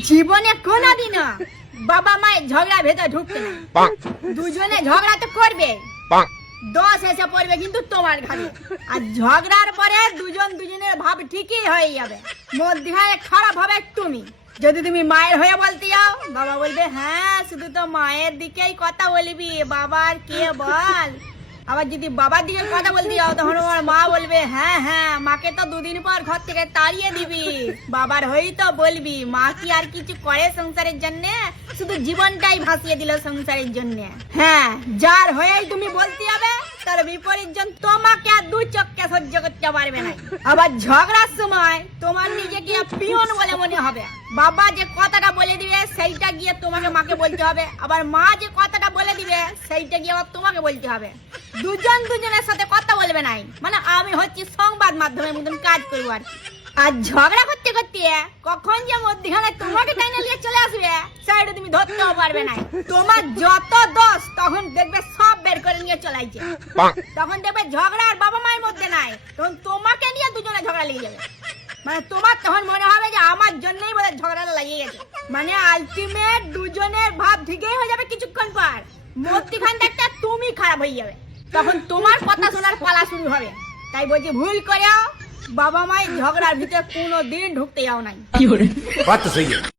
জীবনে কোনোদিনও বাবা মায়ের ঝগড়া ভেতর ঢুকতে না। দুজনে ঝগড়া তো করবে, দোষ এসে পড়বে কিন্তু তোমার ঘাড়ে। আর ঝগড়ার পরে দুজনের ভাব ঠিকই হয়ে যাবে, মধ্যখানে খারাপ হবে তুমি। যদি তুমি মায়ের হয়ে বলতে যাও, বাবা বলবে হ্যাঁ শুধু তো মায়ের দিকেই কথা বলবি, বাবার কে বল। আবার যদি বাবার দিকে কথা বলতে যাও, তখন আমার মা বলবে হ্যাঁ হ্যাঁ মাকে তো দুদিন পর ঘর থেকে তাড়িয়ে দিবি, বাবার হয়েই তো বলবি। মা কি আর কিছু করে সংসারের জন্য? শুধু জীবনটাই ভাসিয়ে দিল সংসারের জন্য। হ্যাঁ, যার হয়েই তুমি বলতে হবে, তার বিপরীত জন তোমাকে আর দু চোখকে সহ্য করতে পারবে না। আবার ঝগড়ার সময় তোমার নিজেকে পিয়ন বলে মনে হবে। বাবা যে কথাটা বলে দিবে সেইটা গিয়ে তোমাকে মাকে বলতে হবে, আবার মা যে কথাটা বলে দিবে সেইটা গিয়ে আবার তোমাকে বলতে হবে। দুজনের সাথে কথা বলবে নাই, মানে আমি হচ্ছি সংবাদ মাধ্যমের মতন কাজ করবো আর ঝগড়া করতে করতে কখন যে মধ্যখানে তোমাকে টাইনে নিয়ে চলে আসবে সেটা তুমি ধরতেও পারবে না। তোমার যত দোষ তখন দেখবে সব বের করে নিয়ে চলাইছে। তখন দেখবে ঝগড়া আর বাবা মায়ের মধ্যে নাই, তখন তোমাকে নিয়ে দুজনে ঝগড়া লেগে যাবে। মানে তোমার তখন মনে হবে যে আমার জন্যই বোধহয় ঝগড়াটা লাগিয়ে গেছে। মানে আলটিমেট দুজনের ভাব ঠিকই হয়ে যাবে, কিছুক্ষণ পর মধ্যখানটা একটা তুমি খারাপ হয়ে যাবে, তখন তোমার কথা শোনার পালা শুরু হবে। তাই বলছি ভুল করেও বাবা মায়ের ঝগড়ার ভিতরে কোনোদিন ঢুকতে যাও নাই।